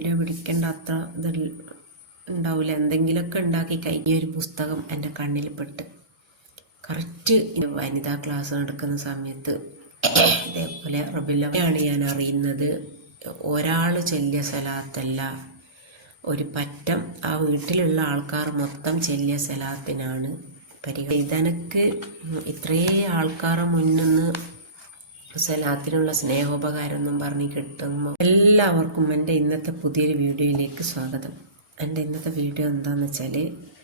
Video പിടിക്കേണ്ട അത്ര ഇത് ഉണ്ടാവില്ല. എന്തെങ്കിലുമൊക്കെ ഉണ്ടാക്കി കഴിഞ്ഞ ഒരു പുസ്തകം എൻ്റെ കണ്ണിൽ പെട്ട് കറക്റ്റ് വനിതാ ക്ലാസ് നടക്കുന്ന സമയത്ത് ഇതേപോലെ റബീഉൽ ഞാൻ അറിയുന്നത്. ഒരാൾ ചൊല്ലിയ സലാത്തല്ല, ഒരു പറ്റം ആ വീട്ടിലുള്ള ആൾക്കാർ മൊത്തം ചൊല്ലിയ സലാത്തിനാണ് ഇതെനിക്ക് ഇത്രേ ആൾക്കാരെ മുന്നിന്ന് സലാത്തിനുള്ള സ്നേഹോപകാരം എന്നും പറഞ്ഞ് കിട്ടുമ്പോൾ എല്ലാവർക്കും എൻ്റെ ഇന്നത്തെ പുതിയൊരു വീഡിയോയിലേക്ക് സ്വാഗതം. എൻ്റെ ഇന്നത്തെ വീഡിയോ എന്താണെന്ന് വെച്ചാൽ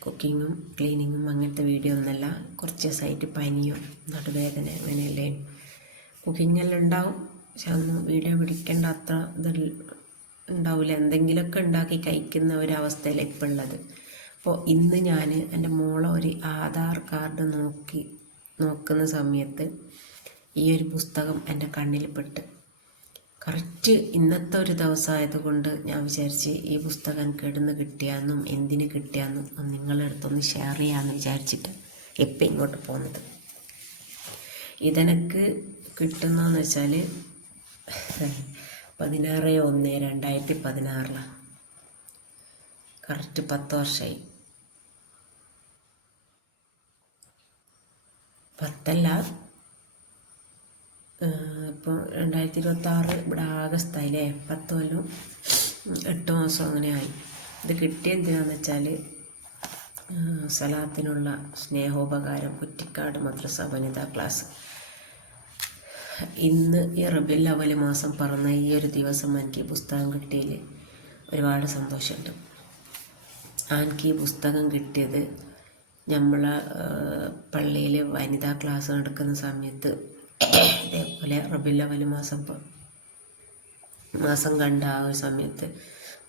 കുക്കിങ്ങും ക്ലീനിങ്ങും അങ്ങനത്തെ വീഡിയോ ഒന്നല്ല. കുറച്ച് ദിവസമായിട്ട് പനിയോ നടുവേദന അങ്ങനെയല്ലേ, കുക്കിങ്ങെല്ലാം ഉണ്ടാവും, പക്ഷെ ഒന്നും വീഡിയോ പിടിക്കേണ്ട അത്ര ഇത് ഉണ്ടാവില്ല. എന്തെങ്കിലുമൊക്കെ ഉണ്ടാക്കി കഴിക്കുന്ന ഒരവസ്ഥയിൽ ഇപ്പോൾ ഉള്ളത്. അപ്പോൾ ഇന്ന് ഞാൻ എൻ്റെ മോളെ ഒരു ആധാർ കാർഡ് നോക്കുന്ന സമയത്ത് ഈ ഒരു പുസ്തകം എൻ്റെ കണ്ണിൽ പെട്ട് കറക്റ്റ് ഇന്നത്തെ ഒരു ദിവസമായതുകൊണ്ട് ഞാൻ വിചാരിച്ച് ഈ പുസ്തകം കിടന്ന് കിട്ടിയാന്നും എന്തിന് കിട്ടിയാന്നും നിങ്ങളുടെ അടുത്തൊന്ന് ഷെയർ ചെയ്യാമെന്ന് വിചാരിച്ചിട്ട് ഇപ്പം ഇങ്ങോട്ട് പോകുന്നത്. ഇതെനിക്ക് കിട്ടുന്നതെന്ന് വെച്ചാൽ 16/1/2016 കറക്റ്റ് 10 വർഷമായി. 10 ഇപ്പോൾ 2026 ഇവിടെ ആഗസ്റ്റായില്ലേ, 10 കൊല്ലം 8 മാസം അങ്ങനെയായി. ഇത് കിട്ടിയ എന്തിനാന്ന് വെച്ചാൽ സലാത്തിനുള്ള സ്നേഹോപകാരം കുറ്റിക്കാട് മദ്രസ വനിതാ ക്ലാസ്. ഇന്ന് ഈ റബീഉൽ അവ്വൽ മാസം പിറന്ന ഈ ഒരു ദിവസം എനിക്ക് ഈ പുസ്തകം കിട്ടിയതിൽ ഒരുപാട് സന്തോഷമുണ്ട്. എനിക്ക് ഈ പുസ്തകം കിട്ടിയത് നമ്മളെ പള്ളിയിൽ വനിതാ ക്ലാസ് നടക്കുന്ന സമയത്ത് ഇതേപോലെ റബീഉൽ അവ്വൽ മാസം കണ്ട ആ ഒരു സമയത്ത്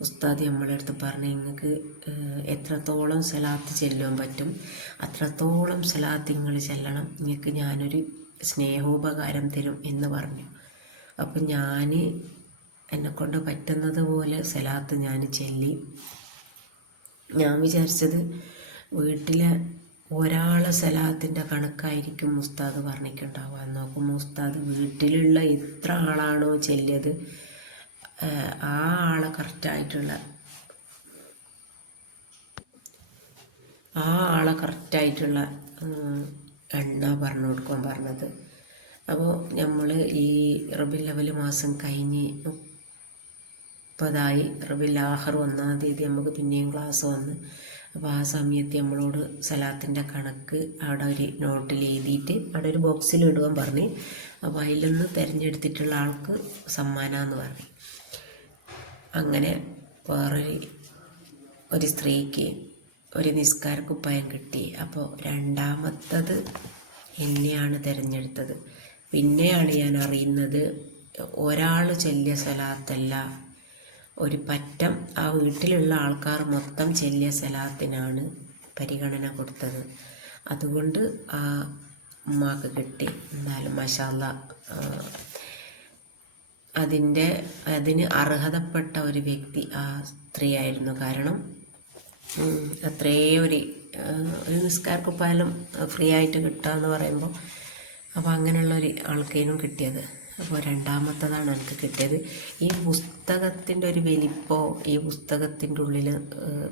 ഉസ്താദ് നമ്മളെ അടുത്ത് പറഞ്ഞു, നിങ്ങൾക്ക് എത്രത്തോളം സലാത്ത് ചെല്ലാൻ പറ്റും അത്രത്തോളം സലാത്ത് നിങ്ങൾ ചെല്ലണം, നിങ്ങൾക്ക് ഞാനൊരു സ്നേഹോപകാരം തരും എന്ന് പറഞ്ഞു. അപ്പം ഞാൻ എന്നെക്കൊണ്ട് പറ്റുന്നത് പോലെ സലാത്ത് ഞാൻ ചൊല്ലി. ഞാൻ വിചാരിച്ചത് വീട്ടിലെ ഒരാളെ സലാത്തിൻ്റെ കണക്കായിരിക്കും ഉസ്താദ് പറഞ്ഞിട്ടുണ്ടാവുക. നോക്കുമ്പോൾ ഉസ്താദ് വീട്ടിലുള്ള എത്ര ആളാണോ ചൊല്ലിയത് ആ ആളെ കറക്റ്റായിട്ടുള്ള എണ്ണ പറഞ്ഞു കൊടുക്കാൻ പറഞ്ഞത്. അപ്പോൾ നമ്മൾ ഈ റബീഉൽ അവ്വൽ മാസം കഴിഞ്ഞ് 30 റബീഉൽ ആഖിർ 1-ാം തീയതി നമുക്ക് പിന്നെയും ക്ലാസ് വന്ന്. അപ്പോൾ ആ സമയത്ത് നമ്മളോട് സലാത്തിൻ്റെ കണക്ക് അവിടെ ഒരു നോട്ടിൽ എഴുതിയിട്ട് അവിടെ ഒരു ബോക്സിൽ ഇടുവാൻ പറഞ്ഞ്. അപ്പോൾ അതിലൊന്ന് തിരഞ്ഞെടുത്തിട്ടുള്ള ആൾക്ക് സമ്മാനമെന്ന് പറഞ്ഞു. അങ്ങനെ ഒരു സ്ത്രീക്ക് ഒരു നിസ്കാരക്കുപ്പായം കിട്ടി. അപ്പോൾ രണ്ടാമത്തത് എന്നെയാണ് തിരഞ്ഞെടുത്തത്. പിന്നെയാണ് ഞാൻ അറിയുന്നത് ഒരാൾ ചൊല്ലിയ സലാത്തല്ല, ഒരു പറ്റം ആ വീട്ടിലുള്ള ആൾക്കാർ മൊത്തം ചൊല്ലിയ സലാത്തിനാണ് പരിഗണന കൊടുത്തത്. അതുകൊണ്ട് ആ ഉമ്മാക്ക് കിട്ടി. എന്നാലും മാഷാ അല്ലാഹ് അതിന് അർഹതപ്പെട്ട ഒരു വ്യക്തി ആ സ്ത്രീ ആയിരുന്നു. കാരണം അത്രയും ഒരു നിസ്കാരക്കുപ്പായാലും ഫ്രീ ആയിട്ട് കിട്ടുക എന്ന് പറയുമ്പോൾ അപ്പോൾ അങ്ങനെയുള്ളൊരു ആൾക്കേനും കിട്ടിയത്. അപ്പോൾ രണ്ടാമത്തതാണ് എനിക്ക് കിട്ടിയത്. ഈ പുസ്തകത്തിൻ്റെ ഒരു വലിപ്പോ ഈ പുസ്തകത്തിൻ്റെ ഉള്ളിൽ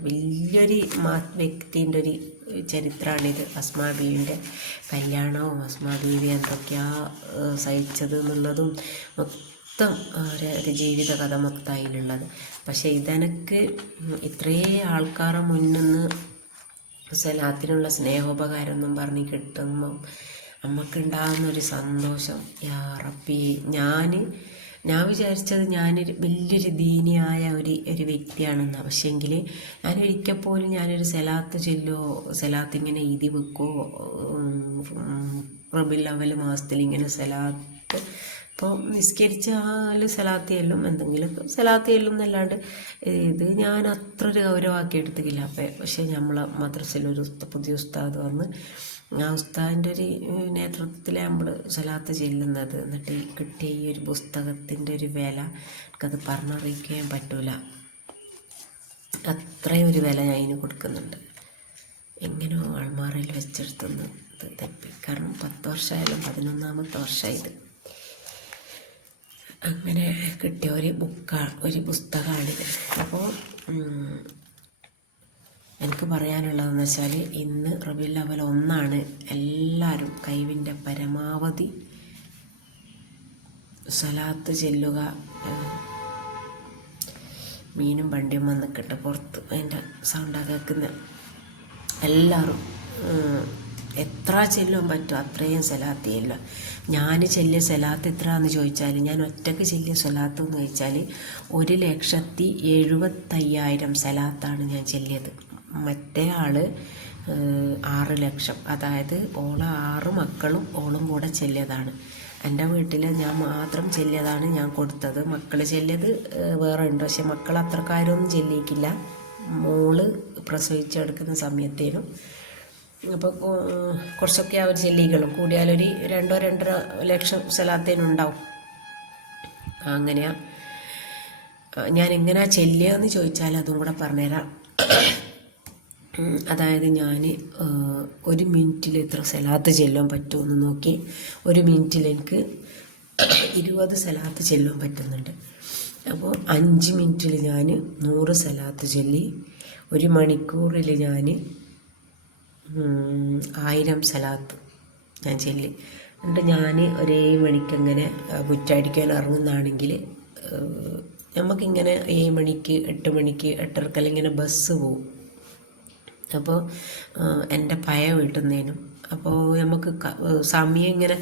വലിയൊരു വ്യക്തിൻ്റെ ഒരു ചരിത്രമാണിത്. അസ്മാ ബീവിൻ്റെ കല്യാണവും അസ്മാ ബീവി എന്തൊക്കെയാ സഹിച്ചത് എന്നുള്ളതും മൊത്തം ഒരു ജീവിത കഥ മൊത്തം അതിലുള്ളത്. പക്ഷേ ഇതെനിക്ക് ഇത്രേ ആൾക്കാരെ മുന്നിന്ന് സലാത്തിനുള്ള സ്നേഹോപകാരം എന്നും പറഞ്ഞ് കിട്ടുമ്പോൾ നമുക്കുണ്ടാകുന്നൊരു സന്തോഷം. യാ റബ്ബി, ഞാൻ വിചാരിച്ചത് ഞാനൊരു വലിയൊരു ദീനിയായ ഒരു വ്യക്തിയാണെന്ന്. പക്ഷേങ്കിൽ ഞാനൊരിക്കൽ പോലും ഞാനൊരു സലാത്ത് ചൊല്ലോ, സലാത്ത് ഇങ്ങനെ എഴുതി വെക്കുമോ, റബീഉൽ അവ്വൽ മാസത്തിൽ ഇങ്ങനെ സലാത്ത് ഇപ്പോൾ നിസ്കരിച്ചാൽ സലാത്ത് ചെല്ലും, എന്തെങ്കിലും സലാത്ത് ചെല്ലും എന്നല്ലാണ്ട് ഇത് ഞാൻ അത്ര ഒരു ഗൗരവമാക്കി എടുത്തില്ല. പക്ഷേ നമ്മളെ മദ്രസയിൽ ഒരു പുതിയ ഉസ്താദ് വന്ന് ആ ഉസ്താദിൻ്റെ ഒരു നേതൃത്വത്തിൽ നമ്മൾ സലാത്ത് ചെല്ലുന്നത്. എന്നിട്ട് കിട്ടിയ ഈ ഒരു പുസ്തകത്തിൻ്റെ ഒരു വില എനിക്കത് പറഞ്ഞറിയിക്കാൻ പറ്റൂല. അത്രയും ഒരു വില ഞാൻ അതിന് കൊടുക്കുന്നുണ്ട്. എങ്ങനെയോ ആൾമാറയിൽ വെച്ചെടുത്തുനിന്ന് ഇത് തപ്പി. കാരണം 10 വർഷമായാലും 11ാമത്തെ വർഷമായത്. അങ്ങനെ കിട്ടിയ ഒരു പുസ്തകമാണിത്. അപ്പോൾ എനിക്ക് പറയാനുള്ളതെന്ന് വെച്ചാൽ ഇന്ന് റബീഉൽ അവ്വൽ 1 എല്ലാവരും കഴിവിൻ്റെ പരമാവധി സ്വലാത്ത് ചെല്ലുക. മീനും വണ്ടിയും വന്നിട്ട് പുറത്ത് അതിൻ്റെ സൗണ്ടാണ് കേൾക്കുന്നത്. എല്ലാവരും എത്ര ചെല്ലുവാൻ പറ്റും അത്രയും സ്വലാത്ത് ചെല്ലുക. ഞാൻ ചെല്ലിയ സ്വലാത്ത് എത്രയാണെന്ന് ചോദിച്ചാൽ, ഞാൻ ഒറ്റയ്ക്ക് ചെല്ലിയ സ്വലാത്ത് എന്ന് ചോദിച്ചാൽ 1,70,75,000 സ്വലാത്താണ് ഞാൻ ചെല്ലിയത്. മറ്റേ ആൾ 6 ലക്ഷം, അതായത് 6 മക്കളും ഓളും കൂടെ ചെല്ലിയതാണ്. എൻ്റെ വീട്ടിൽ ഞാൻ മാത്രം ചെല്ലിയതാണ് ഞാൻ കൊടുത്തത്. മക്കൾ ചെല്ലിയത് വേറെ ഉണ്ട്, പക്ഷെ മക്കൾ അത്ര കാര്യമൊന്നും ചെല്ലിയിട്ടില്ല. മോള് പ്രസവിച്ചെടുക്കുന്ന സമയത്തേനും അപ്പോൾ കുറച്ചൊക്കെ അവർ ചെല്ലികളും കൂടിയാലൊരു 2-2.5 ലക്ഷം സ്വലാത്തേനുണ്ടാവും. അങ്ങനെയാ ഞാൻ എങ്ങനെയാ ചെല്ലുകയെന്ന് ചോദിച്ചാൽ അതും കൂടെ പറഞ്ഞുതരാം. അതായത് ഞാൻ 1 മിനിറ്റിൽ എത്ര സ്വലാത്ത് ചെല്ലാൻ പറ്റുമെന്ന് നോക്കി. 1 മിനിറ്റിൽ എനിക്ക് 20 സ്വലാത്ത് ചെല്ലാൻ പറ്റുന്നുണ്ട്. അപ്പോൾ 5 മിനിറ്റിൽ ഞാൻ 100 സ്വലാത്ത് ചൊല്ലി. 1 മണിക്കൂറിൽ ഞാൻ 1000 സ്വലാത്ത് ഞാൻ ചൊല്ലി. എന്നിട്ട് ഞാൻ ഒരേ മണിക്ക് അങ്ങനെ മുറ്റടിക്കാൻ ഇറങ്ങുന്നതാണെങ്കിൽ നമുക്കിങ്ങനെ 7 മണിക്ക് 8 മണിക്ക് 8:30 ഇങ്ങനെ ബസ് പോവും. അപ്പോൾ എൻ്റെ പഴയ വീട്ടിൽ നിന്നേനും അപ്പോൾ നമുക്ക് സമയം ഇങ്ങനെ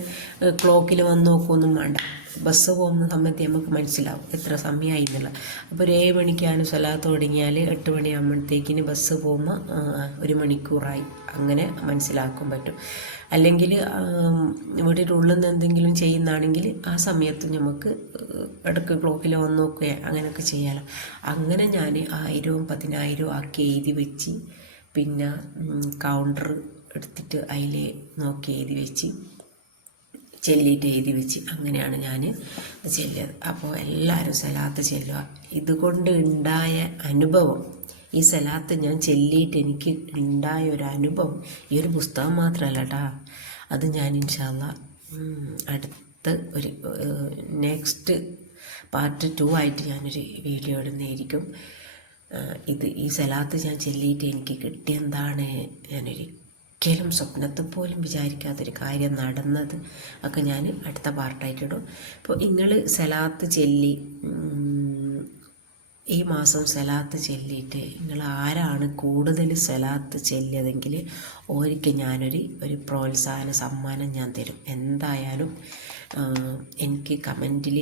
ക്ലോക്കിൽ വന്ന് നോക്കുകയൊന്നും വേണ്ട. ബസ് പോകുന്ന സമയത്ത് നമുക്ക് മനസ്സിലാവും എത്ര സമയമായി എന്നുള്ള. അപ്പോൾ 7 മണിക്കാണ് സ്വലാത്ത് തുടങ്ങിയാൽ 8 മണിയാകുമ്പോഴത്തേക്കിന് ബസ് പോകുമ്പോൾ 1 മണിക്കൂറായി, അങ്ങനെ മനസ്സിലാക്കാൻ പറ്റും. അല്ലെങ്കിൽ വീട്ടിൻ്റെ ഉള്ളിൽ നിന്ന് എന്തെങ്കിലും ചെയ്യുന്നതാണെങ്കിൽ ആ സമയത്ത് നമുക്ക് ഇടയ്ക്ക് ക്ലോക്കിൽ വന്ന് നോക്കുകയോ അങ്ങനെയൊക്കെ ചെയ്യാമല്ലോ. അങ്ങനെ ഞാൻ 1000 10,000 ആക്കി എഴുതി വെച്ച്, പിന്നെ കൗണ്ടർ എടുത്തിട്ട് അതിൽ നോക്കി എഴുതി വെച്ച് ചെല്ലിയിട്ട് എഴുതി വെച്ച്, അങ്ങനെയാണ് ഞാൻ ചെല്ലിയത്. അപ്പോൾ എല്ലാവരും സ്വലാത്ത് ചെല്ലുക. ഇതുകൊണ്ട് ഉണ്ടായ അനുഭവം, ഈ സ്വലാത്ത് ഞാൻ ചെല്ലിയിട്ട് എനിക്ക് ഉണ്ടായ ഒരു അനുഭവം ഈ ഒരു പുസ്തകം മാത്രമല്ല കേട്ടോ, അത് ഞാൻ ഇൻഷാ അല്ലാഹ് അടുത്ത ഒരു നെക്സ്റ്റ് പാർട്ട് 2 ആയിട്ട് ഞാനൊരു വീഡിയോ ഇടുന്നതായിരിക്കും. ഈ സ്വലാത്ത് ഞാൻ ചൊല്ലിയിട്ട് എനിക്ക് കിട്ടിയെന്താണ്, ഞാനൊരിക്കലും സ്വപ്നത്തിൽ പോലും വിചാരിക്കാത്തൊരു കാര്യം നടന്നത് ഒക്കെ ഞാൻ അടുത്ത പാർട്ടായിട്ടിടും. അപ്പോൾ നിങ്ങൾ സ്വലാത്ത് ചൊല്ലി ഈ മാസം സ്വലാത്ത് ചൊല്ലിയിട്ട് നിങ്ങൾ ആരാണ് കൂടുതൽ സ്വലാത്ത് ചൊല്ലിയതെങ്കിൽ ഓർക്ക് ഞാനൊരു പ്രോത്സാഹന സമ്മാനം ഞാൻ തരും. എന്തായാലും എനിക്ക് കമൻറ്റിൽ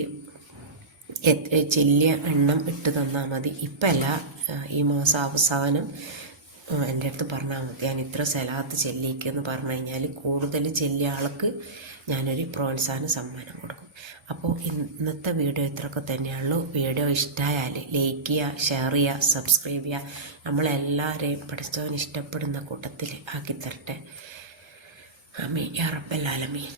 ചെല്ലിയ എണ്ണം ഇട്ട് തന്നാൽ മതി. ഇപ്പം അല്ല, ഈ മാസം അവസാനം എൻ്റെ അടുത്ത് പറഞ്ഞാൽ മതി. ഞാൻ ഇത്ര സ്വലാത്ത് ചെല്ലിക്കെന്ന് പറഞ്ഞു കഴിഞ്ഞാൽ കൂടുതൽ ചെല്ലിയ ആൾക്ക് ഞാനൊരു പ്രോത്സാഹന സമ്മാനം കൊടുക്കും. അപ്പോൾ ഇന്നത്തെ വീഡിയോ ഇത്രയൊക്കെ തന്നെയുള്ളൂ. വീഡിയോ ഇഷ്ടമായാൽ ലൈക്ക് ചെയ്യുക, ഷെയർ ചെയ്യുക, സബ്സ്ക്രൈബ് ചെയ്യുക. നമ്മളെല്ലാവരെയും പഠിച്ചവൻ ഇഷ്ടപ്പെടുന്ന കൂട്ടത്തിൽ ആക്കി തരട്ടെ. ആമീൻ യാ റബ്ബൽ ആലമീൻ.